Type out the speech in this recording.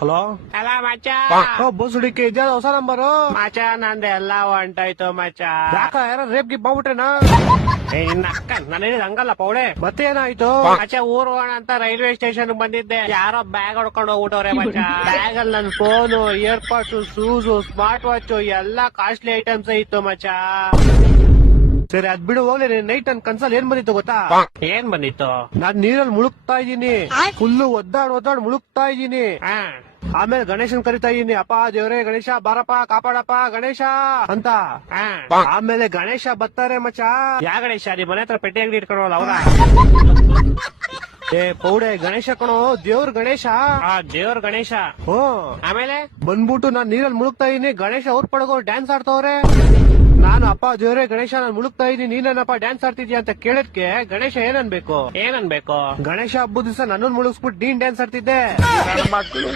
Hello ಅಲ್ಲ ಮಚ್ಚ ಬೋಸುಡಿಕೆ ಇದ್ಯಾವ ಹೊಸ ನಂಬರು ಮಚ್ಚ ನಂದು ಎಲ್ಲ ಹೊಂಟೋಯ್ತು ಮಚ್ಚ. ಯಾಕ ಯಾರ ರೇಪ್ ಗಿಪ್ ಮಾಡ್ಬಿಟ್ರೇನಾ? ಅಕ್ಕ ನಾನು ಹೇಳಿದ ಹಂಗಲ್ಲ ಪೌಡೆ. ಮತ್ತೆ ಏನಾಯ್ತು? ಮಚ್ಚ ಊರ್ ಹೋಗೋಣ ಅಂತ ರೈಲ್ವೆ ಸ್ಟೇಷನ್ ಬಂದಿದ್ದೆ, ಯಾರೋ ಬ್ಯಾಗ್ ಹೊಡ್ಕೊಂಡು ಹೋಗ್ಬಿಟ್ಟವ್ರೆ ಮಚ್ಚ. ಬ್ಯಾಗ್ ಅಲ್ಲಿ ನನ್ ಫೋನು, ಇಯರ್ಪಾಡ್ಸ್, ಶೂಸ್, ಸ್ಮಾರ್ಟ್ ವಾಚ್ ಎಲ್ಲಾ ಕಾಸ್ಟ್ಲಿ ಐಟಮ್ಸ್ ಇತ್ತು ಮಚ್ಚ. ಸರಿ ಅದ್ ಬಿಡು, ಹೋಗ್ಲಿ. ನೈಟ್ ನನ್ ಕನ್ಸಲ್ ಏನ್ ಬಂದಿತ್ತು ಗೊತ್ತಾ? ಏನ್ ಬಂದಿತ್ತು? ನಾನ್ ನೀರಲ್ಲಿ ಮುಳುಗ್ತಾ ಇದ್ದೀನಿ, ಫುಲ್ಲು ಒದ್ದಾಡ್ ಮುಳುಗ್ತಾ ಇದ್ದೀನಿ. ಆಮೇಲೆ ಗಣೇಶನ್ ಕರಿತಾ ಇದೀನಿ, ಅಪ್ಪ ದೇವ್ರೇ ಗಣೇಶ ಬಾರಪ್ಪ ಕಾಪಾಡಪ್ಪ ಗಣೇಶ ಅಂತ. ಆಮೇಲೆ ಗಣೇಶ ಬರ್ತಾರೆ ಮಚ್ಚ. ಯಾ ಗಣೇಶ? ನಿಮ್ ಮನೆ ಹತ್ರ ಪೆಟ್ಟಿ ಅಂಗಡಿ ಇಟ್ಕೊಂಡವಲ್ಲ ಅವ್ರ? ಏ ಪೌಡೆ, ಗಣೇಶ ಕಣೋ, ದೇವ್ರ ಗಣೇಶ. ದೇವ್ರ ಗಣೇಶ. ಆಮೇಲೆ ಬಂದ್ಬಿಟ್ಟು ನಾನ್ ನೀರಲ್ಲಿ ಮುಳುಗ್ತಾ ಇದೀನಿ, ಗಣೇಶ ಅವ್ರ ಪಡಗೋ ಡ್ಯಾನ್ಸ್ ಆಡ್ತವ್ರೆ. ನಾನು ಅಪ್ಪ ದೇವ್ರೇ ಗಣೇಶ ನಾನ್ ಮುಳುಗ್ತಾ ಇದೀನಿ, ನೀನೇನಪ್ಪ ಡ್ಯಾನ್ಸ್ ಆಡ್ತಿದ್ಯಾ ಅಂತ ಕೇಳದ್ಕೆ ಗಣೇಶ ಏನನ್ಬೇಕು? ಏನನ್ಬೇಕು? ಗಣೇಶ ಹಬ್ಬದ ದಿವಸ ನನ್ನನ್ ಮುಳುಗಿಸ್ಬಿಟ್ಟು ನೀನ್ ಡ್ಯಾನ್ಸ್ ಆಡ್ತಿದ್ದೆ.